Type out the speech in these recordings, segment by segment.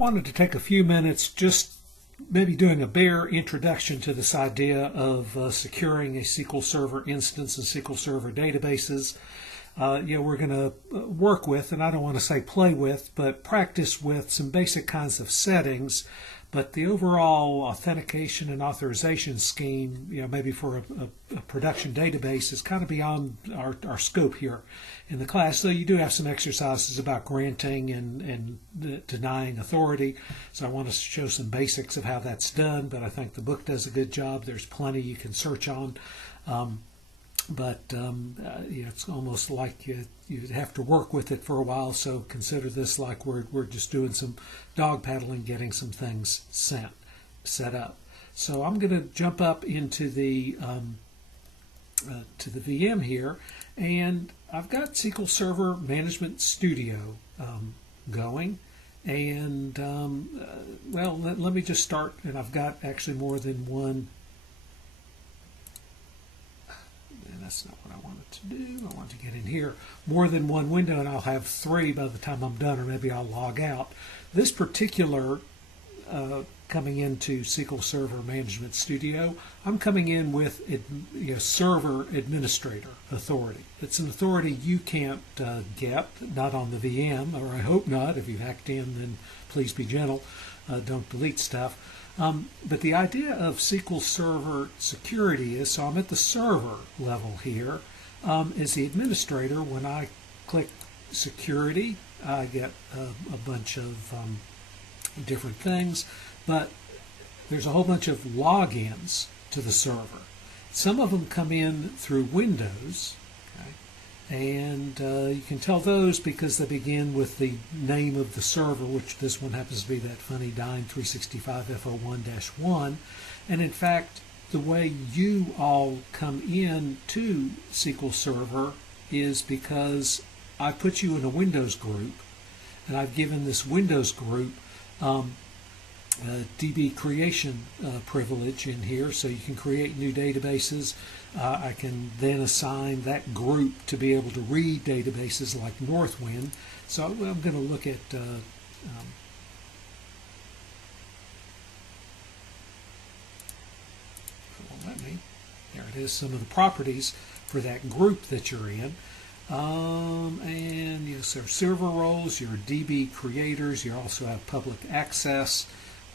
wanted to take a few minutes just maybe doing a bare introduction to this idea of securing a SQL Server instance and SQL Server databases. We're going to work with, and I don't want to say play with, but practice with some basic kinds of settings. But the overall authentication and authorization scheme, maybe for a production database is kind of beyond our scope here in the class. So you do have some exercises about granting and denying authority. So I want to show some basics of how that's done, but I think the book does a good job. There's plenty you can search on. It's almost like you have to work with it for a while, so consider this like we're just doing some dog paddling, getting some things set up. So I'm going to jump up into the VM here, and I've got SQL Server Management Studio going. And let me just start, and I've got actually more than one. That's not what I wanted to do. I want to get in here more than one window, and I'll have three by the time I'm done, or maybe I'll log out. This particular coming into SQL Server Management Studio, I'm coming in with Server Administrator authority. It's an authority you can't get, not on the VM, or I hope not. If you hacked in, then please be gentle. Don't delete stuff. But the idea of SQL Server security is, so I'm at the server level here. As the administrator, when I click security, I get a bunch of different things, but there's a whole bunch of logins to the server. Some of them come in through Windows, and you can tell those because they begin with the name of the server, which this one happens to be that funny Dyn 365 FO1-1. And in fact, the way you all come in to SQL Server is because I put you in a Windows group, and I've given this Windows group DB creation privilege in here, so you can create new databases. I can then assign that group to be able to read databases like Northwind. So I'm going to look at let me. There it is. Some of the properties for that group that you're in. And yes, there are server roles, your DB creators. You also have public access.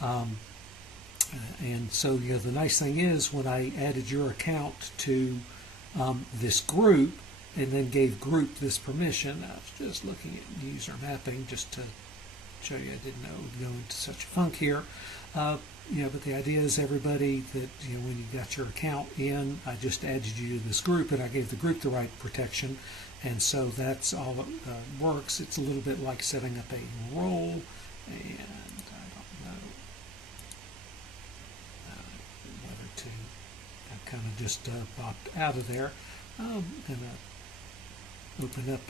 And so the nice thing is, when I added your account to this group and then gave group this permission, I was just looking at user mapping just to show you I didn't know it would go into such a funk here. But the idea is everybody that, when you got your account in, I just added you to this group, and I gave the group the right protection. And so that's all it works. It's a little bit like setting up a role, and kind of just popped out of there. I'm going to open up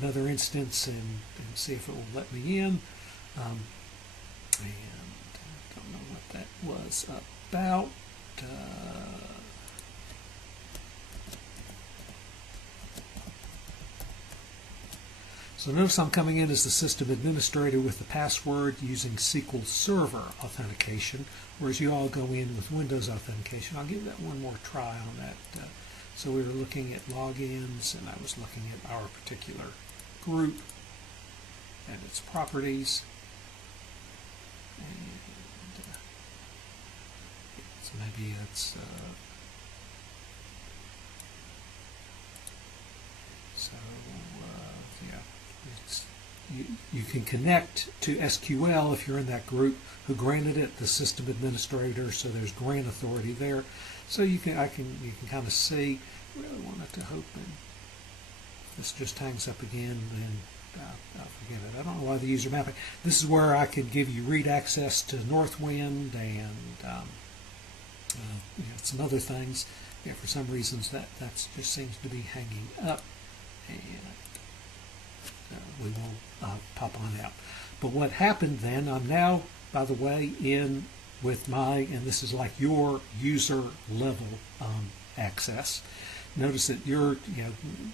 another instance and see if it will let me in. And I don't know what that was about. So notice I'm coming in as the system administrator with the password using SQL Server authentication, whereas you all go in with Windows authentication. I'll give that one more try on that. So we were looking at logins, and I was looking at our particular group and its properties. And maybe it's you can connect to SQL if you're in that group who granted it, the system administrator, so there's grant authority there. So you can kind of see. I really want it to open. This just hangs up again, and I'll forget it. I don't know why the user mapping. This is where I could give you read access to Northwind and some other things. For some reasons that just seems to be hanging up, and we won't pop on out. But what happened then, I'm now, by the way, in with and this is like your user level access. Notice that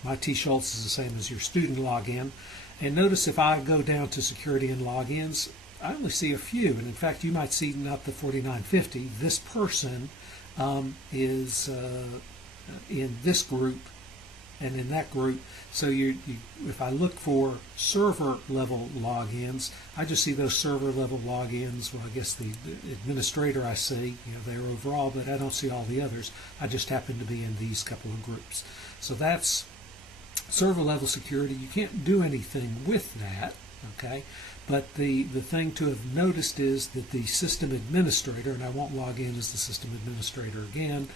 my T. Schultz is the same as your student login. And notice if I go down to security and logins, I only see a few, and in fact, you might see not the 4950. This person is in this group and in that group. So if I look for server level logins, I just see those server level logins. Well, I guess the administrator I see, they're overall, but I don't see all the others. I just happen to be in these couple of groups. So that's server level security. You can't do anything with that, okay? But the thing to have noticed is that the system administrator, and I won't log in as the system administrator again,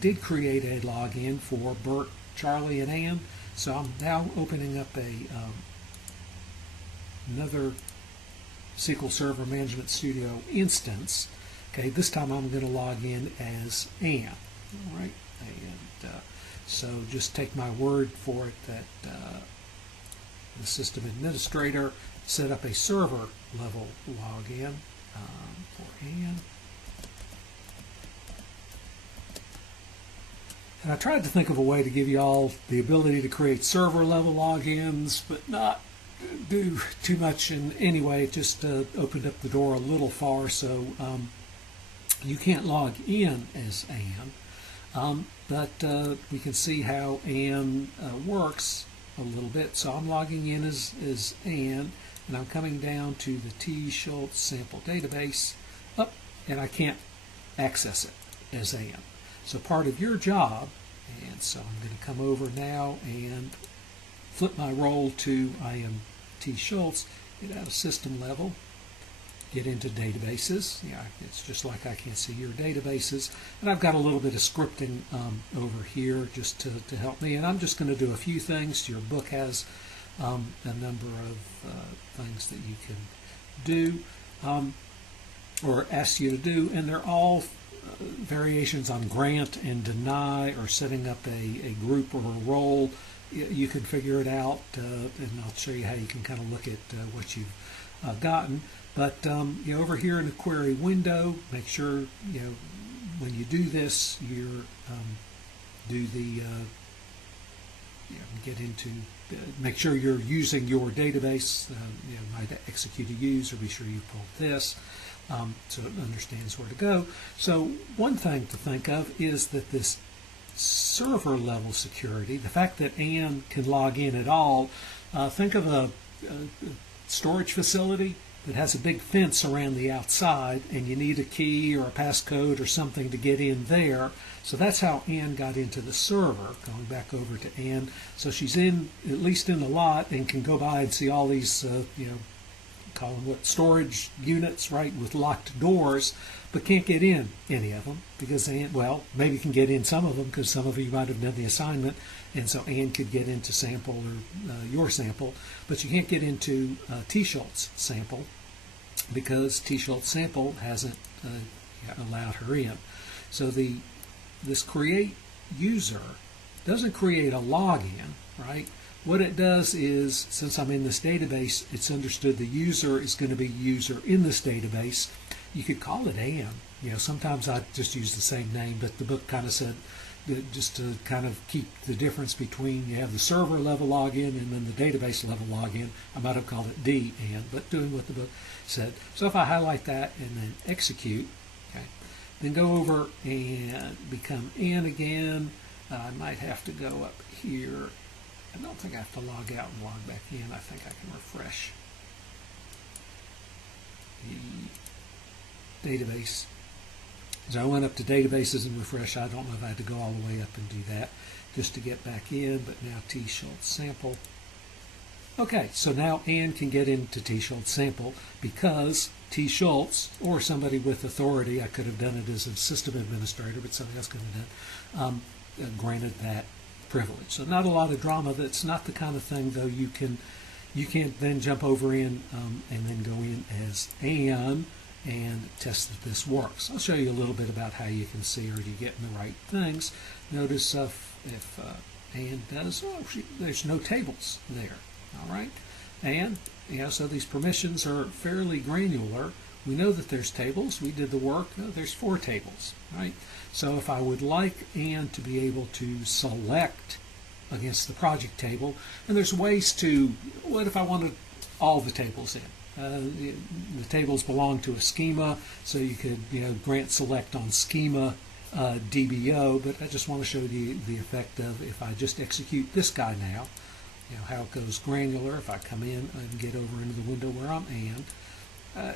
did create a login for Bert, Charlie, and Ann. So I'm now opening up another SQL Server Management Studio instance. Okay, this time I'm going to log in as Ann. All right, and so just take my word for it that the system administrator set up a server level login for Ann. And I tried to think of a way to give you all the ability to create server level logins, but not do too much in any way. It just opened up the door a little far, so you can't log in as Ann. But we can see how Ann works a little bit. So I'm logging in as Ann, and I'm coming down to the T. Schultz sample database, and I can't access it as Ann. So part of your job, and so I'm going to come over now and flip my role to I am T. Schultz, get out of system level, get into databases. Yeah, it's just like I can't see your databases. And I've got a little bit of scripting over here just to help me. And I'm just going to do a few things. Your book has a number of things that you can do or ask you to do, and they're all variations on grant and deny or setting up a group or a role. You can figure it out, and I'll show you how you can kind of look at what you've gotten. But over here in the query window, make sure when you do this, you do the get into make sure you're using your database. Might execute a use, or be sure you pull this. So it understands where to go. So one thing to think of is that this server level security, the fact that Ann can log in at all, think of a storage facility that has a big fence around the outside, and you need a key or a passcode or something to get in there. So that's how Ann got into the server, going back over to Ann. So she's at least in the lot, and can go by and see all these call them storage units, right, with locked doors, but can't get in any of them because Ann, well, maybe can get in some of them because some of you might have done the assignment, and so Ann could get into sample or your sample, but you can't get into T. Schultz sample because T. Schultz sample hasn't allowed her in. So this create user doesn't create a login, right? What it does is, since I'm in this database, it's understood the user is going to be user in this database. You could call it Ann. Sometimes I just use the same name, but the book kind of said, just to kind of keep the difference between, you have the server level login and then the database level login. I might have called it D Ann, but doing what the book said. So if I highlight that and then execute, okay, then go over and become Ann again, I might have to go up here. I don't think I have to log out and log back in. I think I can refresh the database. So I went up to databases and refresh. I don't know if I had to go all the way up and do that just to get back in, but now T. Schultz sample. Okay, so now Ann can get into T. Schultz sample because T. Schultz, or somebody with authority, I could have done it as a system administrator, but somebody else could have done, granted that privilege. So not a lot of drama. That's not the kind of thing, though, you can't then jump over in and then go in as Ann and test that this works. I'll show you a little bit about how you can see, are you getting the right things. Notice if Ann does, there's no tables there. All right, and so these permissions are fairly granular. We know that there's tables. We did the work. There's 4 tables, right? So if I would like Ann to be able to select against the project table, and there's ways to, what if I wanted all the tables in? the tables belong to a schema, so you could grant select on schema DBO, but I just want to show you the effect of if I just execute this guy now, how it goes granular. If I come in and get over into the window where I'm in, I'm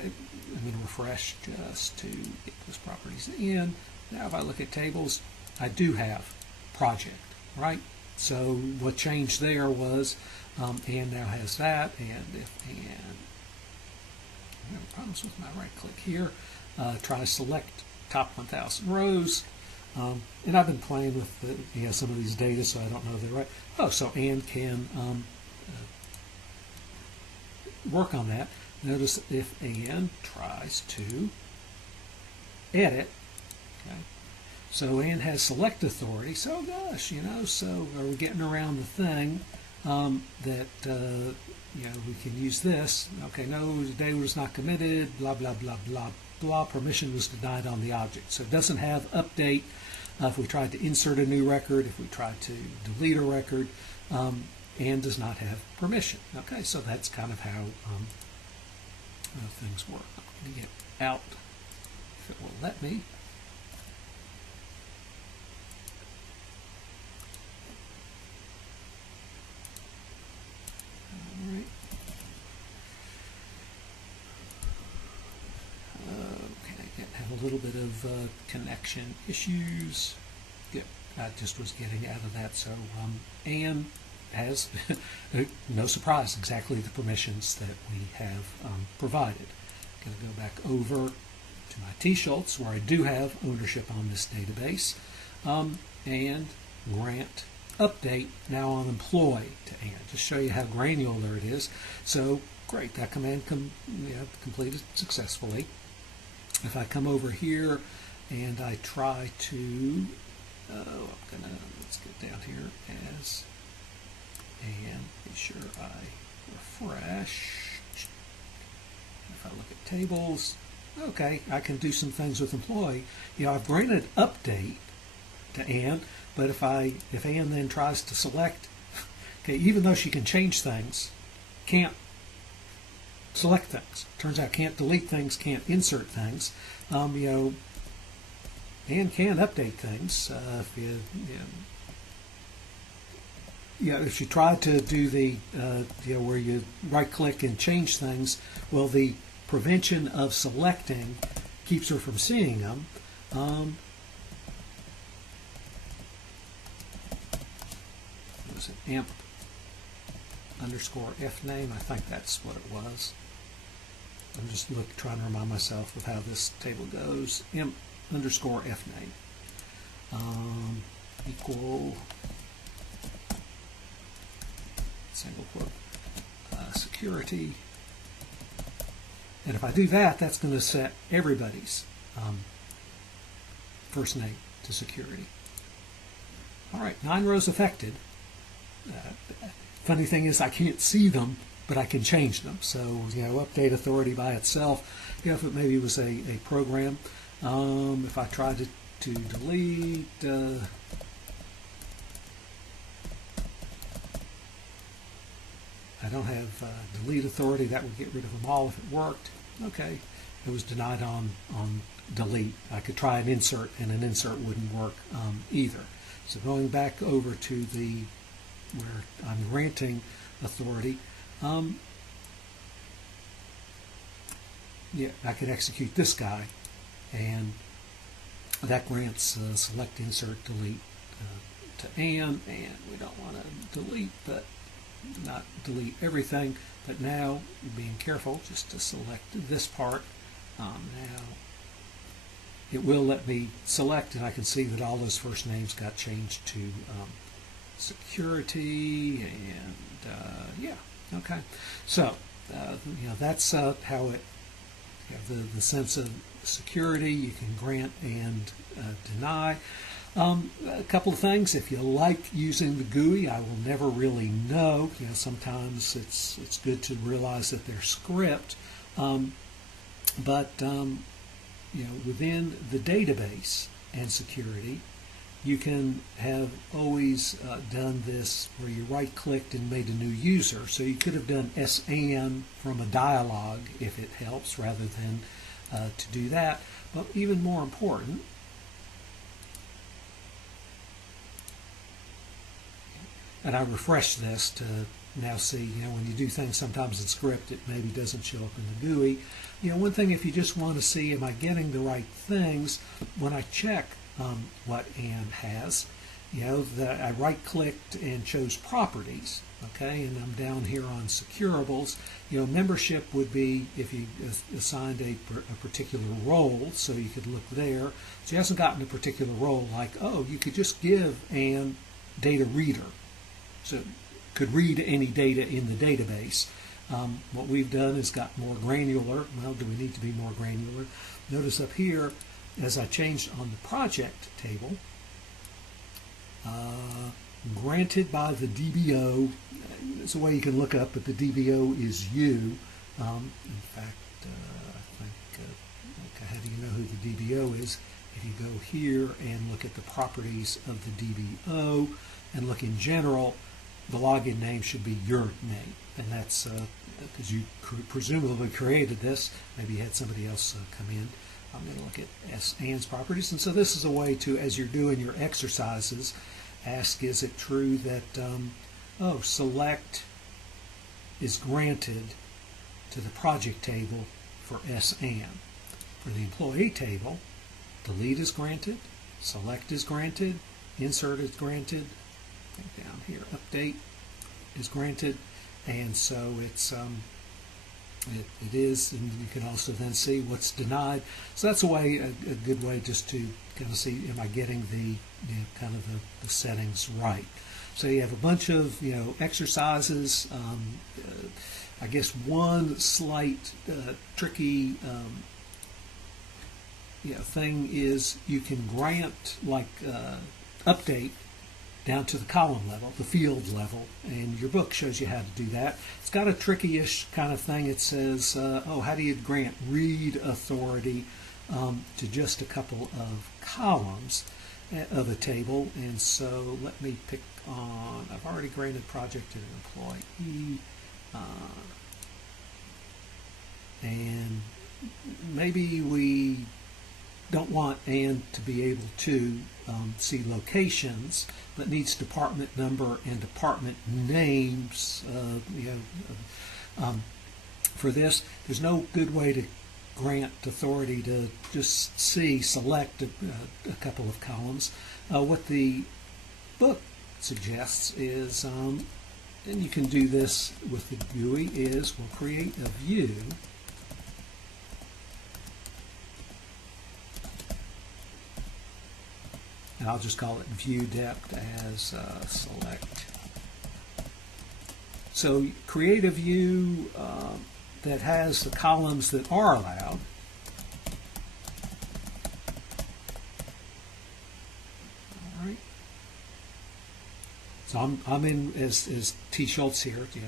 going to refresh just to get those properties in. Now if I look at tables, I do have project, right? So what changed there was and now has that, and if and I'm having problems with my right click here, try select top 1,000 rows, and I've been playing with some of these data, so I don't know they're right. Oh, so and can work on that. Notice if and tries to edit, okay, so and has select authority. So gosh, so are we getting around the thing that we can use this? Okay, no, the data was not committed. Blah blah blah blah blah. Permission was denied on the object. So it doesn't have update. If we tried to insert a new record, if we tried to delete a record, and does not have permission. Okay, so that's kind of how things work. I'm going to get out if it will let me. All right. Okay, have a little bit of connection issues. Good. I just was getting out of that. So and has, no surprise, exactly the permissions that we have provided. I'm going to go back over to my T-Schultz where I do have ownership on this database, and grant update now on employee to and. Just show you how granular it is. So great, that command completed successfully. If I come over here and I try to, let's get down here as, and be sure I refresh. If I look at tables, okay, I can do some things with employee. I've granted update to Ann, but if Ann then tries to select, okay, even though she can change things, can't select things. Turns out can't delete things, can't insert things. Ann can update things if you try to do the where you right click and change things, well, the prevention of selecting keeps her from seeing them. Was it amp underscore f name? I think that's what it was. I'm just trying to remind myself of how this table goes. Imp underscore f name equal single quote security, and if I do that, that's going to set everybody's first name to security. All right, 9 rows affected. Funny thing is I can't see them, but I can change them. So update authority by itself. If it maybe was a program. If I tried to delete. I don't have delete authority. That would get rid of them all if it worked. Okay, it was denied on delete. I could try an insert, and an insert wouldn't work either. So going back over to where I'm granting authority, I could execute this guy, and that grants select, insert, delete to Ann, and we don't want to delete, but not delete everything, but now being careful just to select this part. Now it will let me select, and I can see that all those first names got changed to security, and okay. So that's how it. The sense of security, you can grant and deny. A couple of things. If you like using the GUI, I will never really know. Sometimes it's good to realize that they're script, but within the database and security, you can have always done this where you right-clicked and made a new user. So you could have done SN from a dialog if it helps, rather than to do that. But even more important, and I refresh this to now see, when you do things sometimes in script, it maybe doesn't show up in the GUI. One thing, if you just want to see, am I getting the right things, when I check what AND has, that I right-clicked and chose properties, okay, and I'm down here on securables. Membership would be if you assigned a particular role, so you could look there. So he hasn't gotten a particular role, like, oh, you could just give AND data reader, so it could read any data in the database. What we've done is got more granular. Well, do we need to be more granular? Notice up here, as I changed on the project table, granted by the DBO. It's a way you can look up, but the DBO is you. In fact, I think, okay, how do you know who the DBO is? If you go here and look at the properties of the DBO and look in general, the login name should be your name. And that's because you presumably created this. Maybe you had somebody else come in. I'm going to look at SN's properties. And so this is a way to, as you're doing your exercises, ask, is it true that, select is granted to the project table for SN. For the employee table, delete is granted, select is granted, insert is granted, I think down here, update is granted, and so it's it is, and you can also then see what's denied. So that's a good way just to kind of see, am I getting the kind of the settings right. So you have a bunch of exercises. I guess one slight tricky thing is you can grant like update down to the column level, the field level, and your book shows you how to do that. It's got a tricky-ish kind of thing. It says, how do you grant read authority to just a couple of columns of a table? And so let me pick on, I've already granted project to an employee, and maybe we don't want AND to be able to see locations, but needs department number and department names. For this, there's no good way to grant authority to just select a couple of columns. What the book suggests is, and you can do this with the GUI, is we'll create a view. And I'll just call it view depth as select. So create a view that has the columns that are allowed. All right. So I'm in as T. Schultz here, the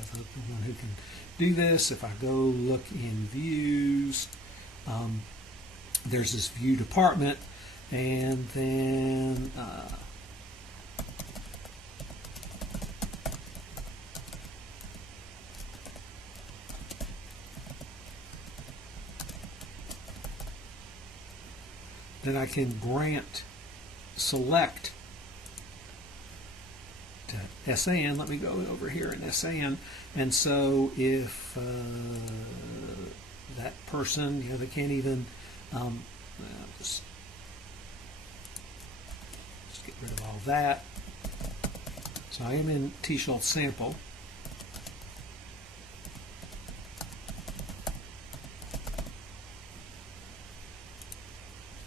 one who can do this. If I go look in views, there's this view department. And then I can grant select to SN. Let me go over here in SN. And so if that person, they can't even just get rid of all that. So I am in T. Schultz sample.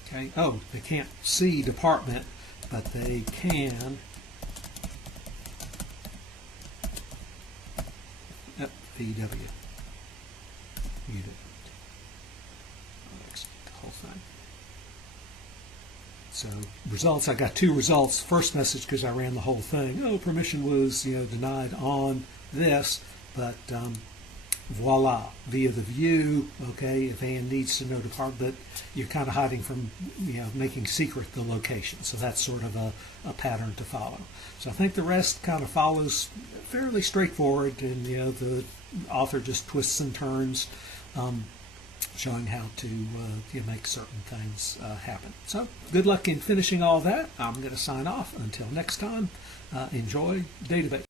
Okay. Oh, they can't see department, but they can VW. The whole thing. So results, I got two results. First message, because I ran the whole thing. Oh, permission was denied on this, but voila, via the view, okay, if Ann needs to know department, but you're kind of hiding from, making secret the location. So that's sort of a pattern to follow. So I think the rest kind of follows fairly straightforward, and, the author just twists and turns, showing how to make certain things happen. So good luck in finishing all that. I'm going to sign off. Until next time, enjoy database.